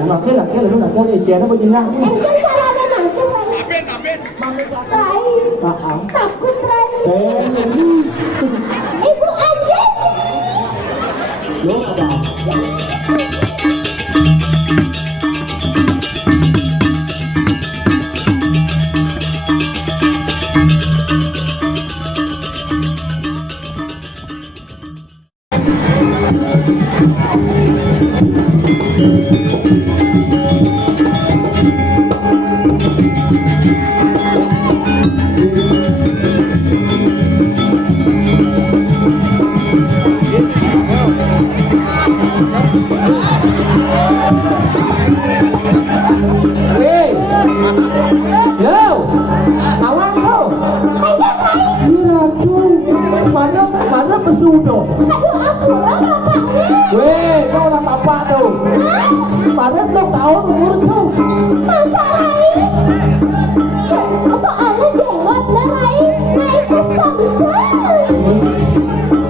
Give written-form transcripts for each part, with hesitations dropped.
Nangke lalu nangke ije na begini. Engkan caranya nangke Rai. Rai. Takut Rai. Ibu aja. Lo ada. Mana pesudo? Aduh aku lah bapaknya. Weh, kau orang bapak tuh. Mana lo tahu umur tuh? Masa Rai? Soalnya jenggotnya Rai. Rai kesamsang.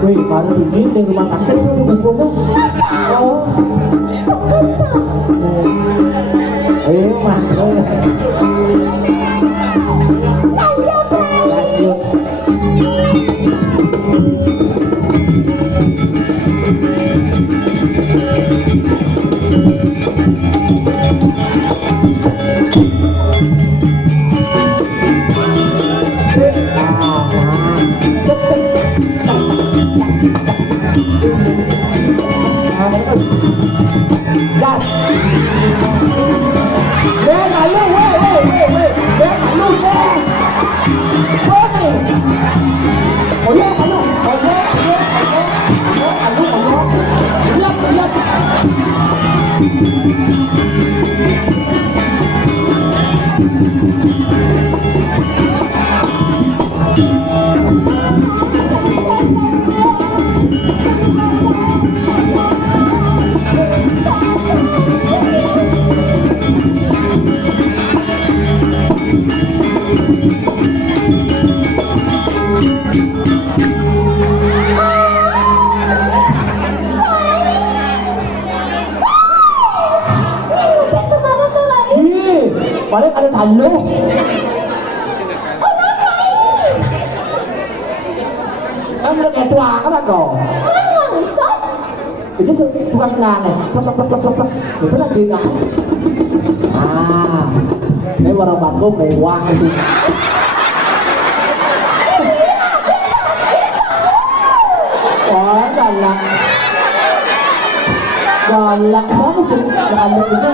Weh, mana ini di rumah sakit tuh di Bengkulu. Oh, Sekentak. mana? Lanjut Rai. Lanjut. Jas. Weh, malu, weh. Weh, malu, weh. Weh. Oh ya, malu. Malu. Lihat. Padahal ada tanda. Em được kẻ tòa các bạn cỏ. Itu tukang nang nih. Plak. Itu lah cerita. Ini warna Bangkok dari uang itu. Wah, galak. Galak sana sih. Galak itu.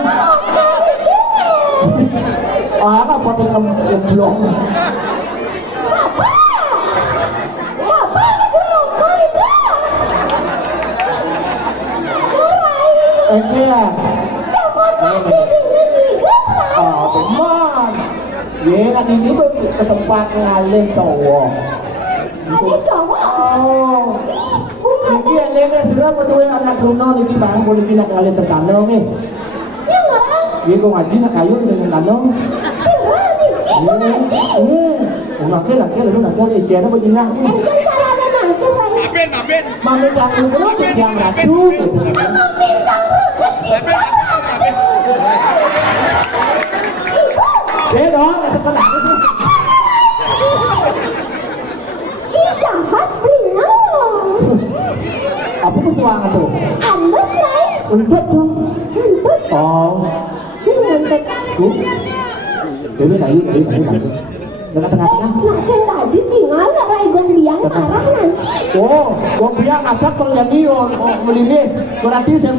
Apa potong ngeblong? Bapak ngeblong kali dah. Ente ya? Teman lagi ini Oh, teman. Ya, lagi ini kesempatan ngalih cowok. ada cowok. Oh, Bukan ini yang lainnya sudah berdua anak Bruno ini bang boleh pindah ngalih sertano nih. yang orang. Dia kau ngaji nak kayu dengan tano. Serani, itu nanti. Nangke lalu nangke ije na begini. Engkan caranya nangke Rai. Mami kamu kenapa yang racun? Emang bintang reket bintang. Dia dong, nggak sekolah. Ih jahat bingung. Apa kesuangan tuh? Andes Rai. Untuk tuh. Untuk. Oh, Ini untuk. Dewi kayu. Dekat tengah-tengah. Nak sen tadi tinggal nak Rai gombiang arah nanti. Oh, gua bilang ada terjadi melini. Berarti sen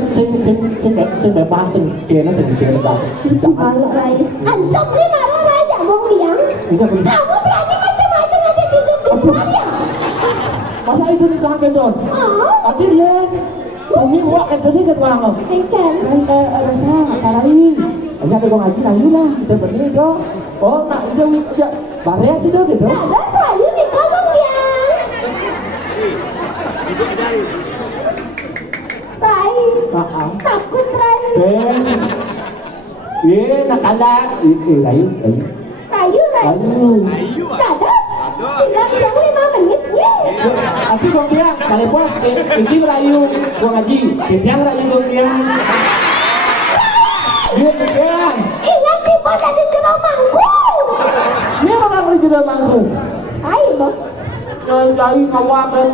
bebas sen cina kan. Jangan Rai. Ancam ni marah Rai tak gombiang. Kamu berani macam-macam nanti tidur aja. Masa itu ditahan don? Tadi le. Kami buat kerja sih ketuang. Engkan. Rasa carain. Hanya ada gua ngaji lagi lah. Kita benih do. Oh, nak dia aja. Baraya sih do gitu. Ada selalu nikah gombiang. Rai. Takut Rai. Nakala. Kayu. Kayu Rai. Dadas. Sudah bilang 5 menit nih. Tapi gong biang, balik puas, ini ngerayu, gong ngaji, Betiang ngerayu gong biang. Dia biang. Ingat tiba tadi jeruk mangku. Dia bakal beli judul mangku. Ayo bang. Jangan jahit ngawakan.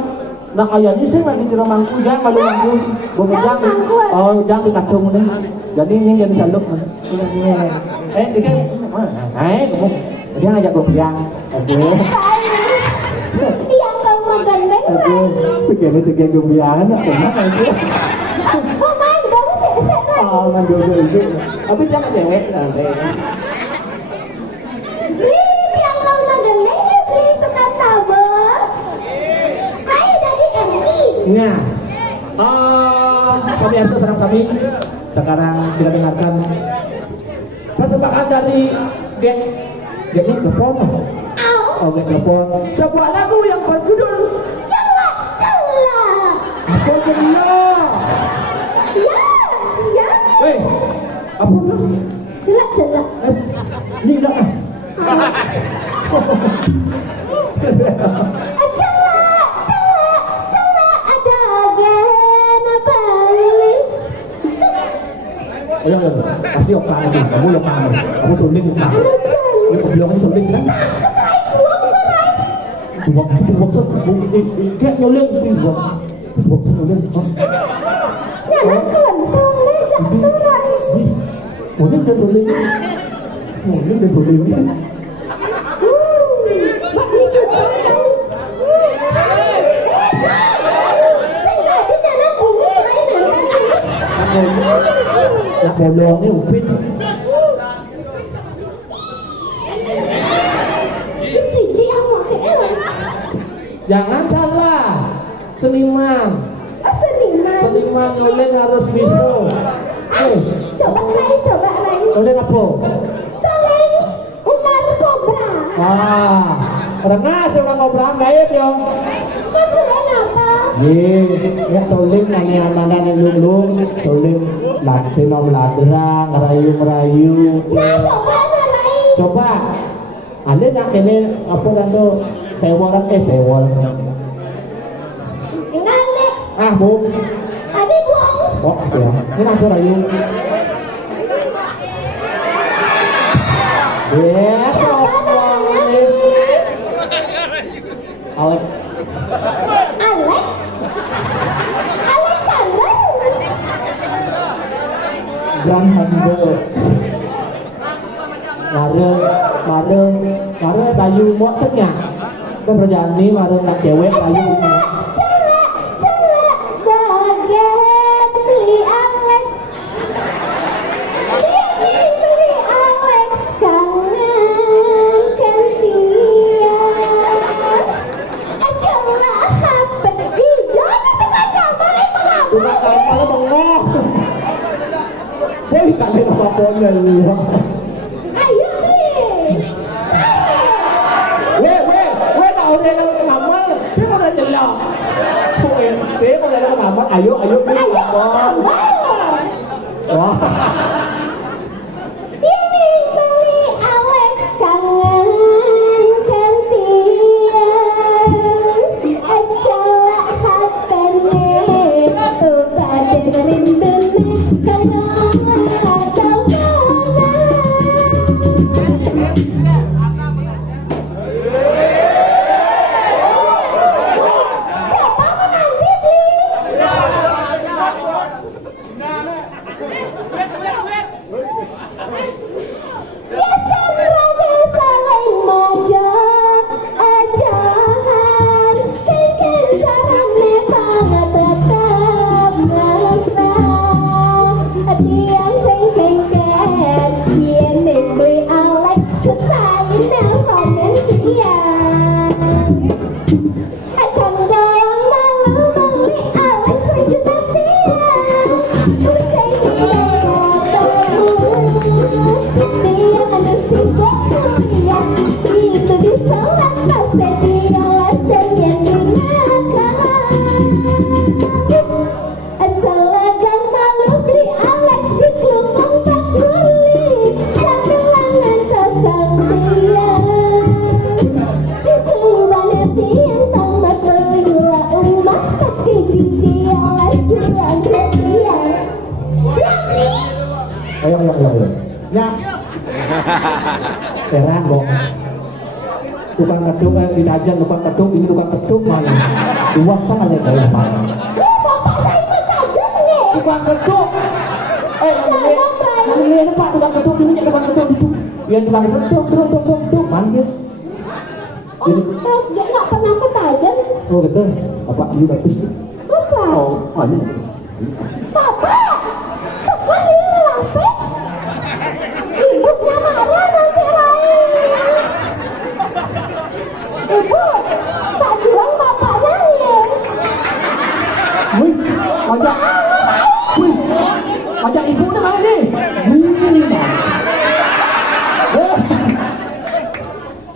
Nah kayaknya sih lagi judul mangku, jangan malu mangku. Gong jang, oh jang di katung nih. Jadi ini jadi saluk. Dia kan, ngomong. Dia ngajak gong biang. Aduh. Yang kau magandang Aduh, begini cegah gembiangan, benar aja. oh mandang sih. Oh, mandang sih. Tapi jangan cewek nanti. Yang kau magandang beli sekata bos. Saya dari MC. Nah, pemirsa serang kami sekarang kita dengarkan persembahan dari Gek Telepon. Oh, Gek Telepon. Sebuah lagu yang berjudul Celak. Apa Celia? Ya. Weh, apa itu? Celak. Ini enggak ah. Celak ada gen balik. Ayo, kasih oka lagi. Kamu oka. Kamu suling oka. Ini bilang aja suling kan? Buang set, kayak nyolong buang set nyolong. Jangan kelentong nih, tak turai. Nyolong dan suling. Nyolong dan suling. Bak ni susah. Saya tadi nak bunyi lain Nak bolong ni upin. Cici awak ke? Jangan salah, seniman. Seniman nyolong harus bisa. Coba lain. Nyolong apa? Saling ular kobra. Wah, rengas orang ngobrol gaib dong. Kau jalan apa? Ya soling nanya yang lulung, soling sinom ladrang, ngerayu. Nah, coba lain. Coba, ada nak ini apa kan tu seworan sewol. Ngalik. Bu. Ada buang. Oh, ya. Ini apa rayu? Sopo ini. Alex. Alexander. Grand Humble. Mare bayu muak setnya. Kan berjani mare nak cewek bayu. Celak bagian beli Alex. Beli Alex kangen gantian. Celak HP hijau tengah kamar emang Tengah kamar bengok. Boy tak ada apa-apa ni. ayo nih. Weh tak boleh nak kamar. Saya mau nak jelak. Saya mau nak kamar. Ayo beli kamar. Wah. Ini beli Alex kangen gantian. Celak HP nih. Pada rindu nih. Siapa menanti Desa lain majak ajahan Kengken carane banget tetap mesra Tiang sing kengken yen beli Alex selesai nelpon gantian Akan goyang malu beli Alex sejuta tiang Usai tidak ketemu Tiang ada sibuk mulia Itu diselat pasti dia dan yang dinakan Asalagang malu beli Alex di kelupang tak beli Tapi langan kosong tiang Di subang tiang tambah beli Ayo. Ya. Heran kok. Tukang keduk di Dajan, tukang keduk ini tukang keduk mana? Uang sama aja kayak mana? Bapak saya ikut aja nih. Tukang keduk. Namanya Pak tukang keduk ini tukang keduk itu. Biar tukang keduk manis. Oh, dia nggak pernah ke Tajan. Oh betul. Bapak ini bagus. Masa? Oh manis. Bapak, sekali lapis. Ibunya marah nanti Rai. Ibu, tak jual bapaknya nih. Wih, ngajak ibu nih mana nih?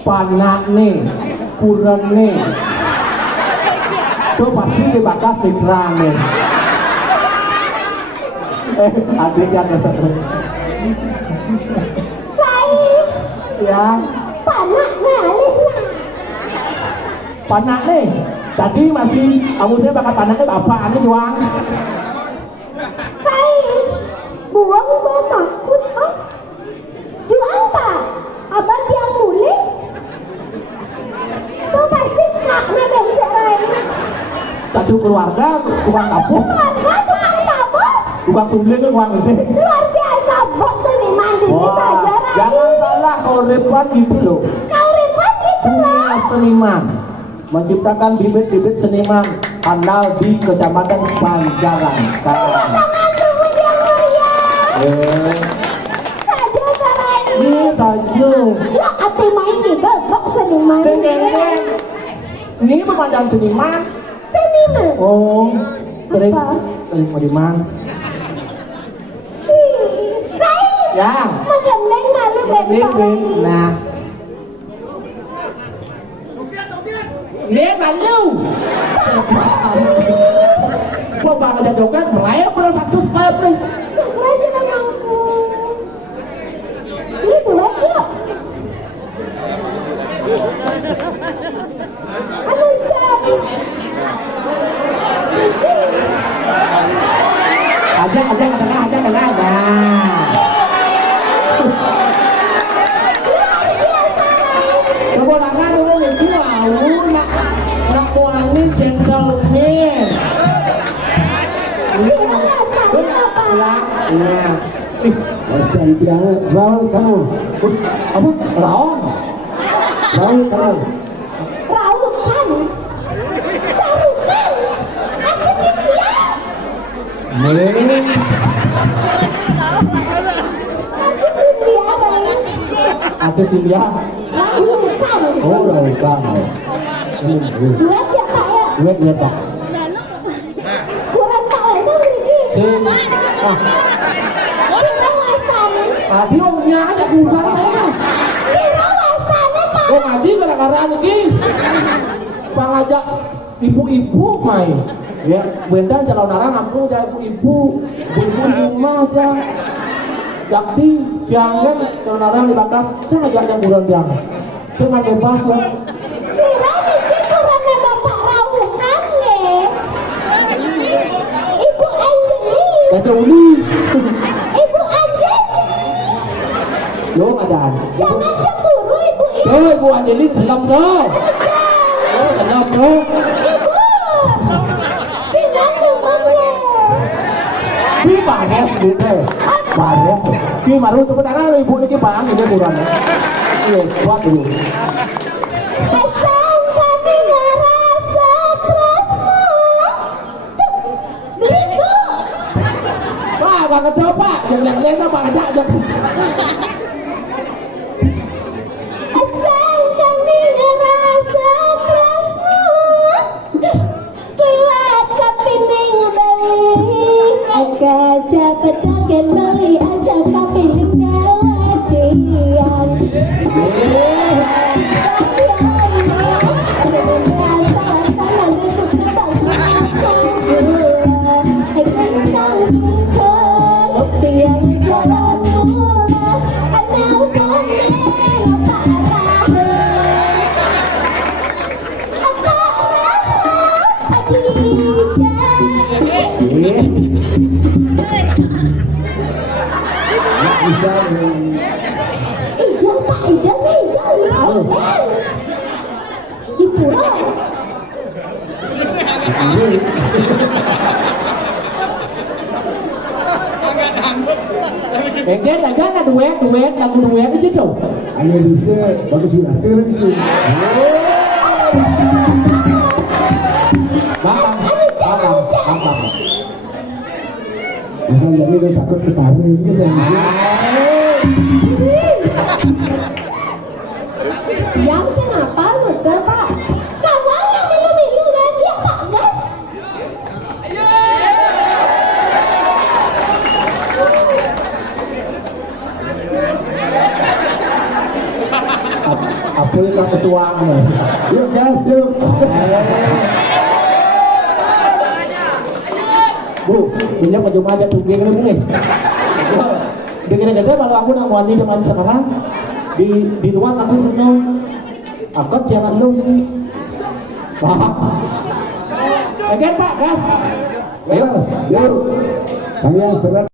Panak nih, kurang nih. Itu pasti di batas di terang nih. Adiknya Rai, ya, panak ngalih lah. panak nih. Tadi masih, kamu saya bakal panaknya bapak nih doang. Rai, buang gua takut ah. Jual pak, abang yang mulai. Tuh pasti kak nebeng Rai. Satu keluarga, tukang kapuk, Keluarga tukang tabung. tukang sumbling ke tukang mesin. Luar biasa, bos seniman di sini saja Rai. Jangan salah kau repot gitu loh. Kau repot gitu loh. Dunia seniman menciptakan bibit-bibit seniman handal di Kecamatan Panjaran. Tangan dulu yang meriah. Saja Rai. Ini saja. Lo ati main juga, bok seniman. Sengkeng. Ini pemandangan seniman. Seniman. Oh, sering Apa? seniman. Rai, Ya. menggembleng malu Bibit. benteng. Nah. Ini malu. Gua bakal jadi joget merayap pada satu step nih. Segera kita mampu. Ini duet yuk. Anu jam. Aja ke tengah. Nah. Kebolangan dulu nih nak wangi cendolnya. Kira rasanya apa? Nah. Pasti dia raul kamu. Apa? Raul kamu. Raukan. Sarukan. Aku Cynthia. Aku Cynthia Rai. Ada sih ya. Raukan. Oh, raukan. Duet ya Pak ya. Lihat Pak. Kurang Pak Ono ini. Sin. Kurang wasana. Tadi omnya aja kurang mana? Kurang wasana Pak. Kok ngaji gara-gara lagi? Bang ngajak ibu-ibu main. Ya, bendan calon orang aku aja ibu-ibu rumah aja. Jakti, jangan calon orang di batas. Saya ngajak yang kurang yang. Saya main bebas ya. Sira niki kurangnya Bapak Raukan nih. Ibu Anjeli. Ya Juli. Ibu Anjeli. Lo ada. Jangan cemburu Ibu ini. Oh, Ibu Angelin selam tuh. Oh, selam tuh. Ibu. Sinan ngomongnya. Ini bares gitu. Bares. Ki maru tuh tangan ibu niki bang ini kurang. Iya, buat dulu. Kesangka tinggal rasa tresno. Beliku. Wah, gak ketawa Pak. Yang Pak aja. Kesangka tinggal rasa tresno. Kiwat kepining beli. Gajah pedagang beli aja kepining gawat tiang. Egen aja lah duet lagu duet aja dong. Hanya bisa bagus sudah keren sih. Bang. Masa jadi udah takut ketarik itu dan Yang saya ngapal nuke pak. Kawan yang milu-milu kan dia pak guys. Apa yang kesuang nih? yuk gas yuk. Bu, punya kau cuma aja tunggu yang ini. Dengan ada kalau aku nak mandi zaman sekarang di luar aku no, aku jangan lu. Paham? Oke Pak, gas. Gas yuk. Kalian serat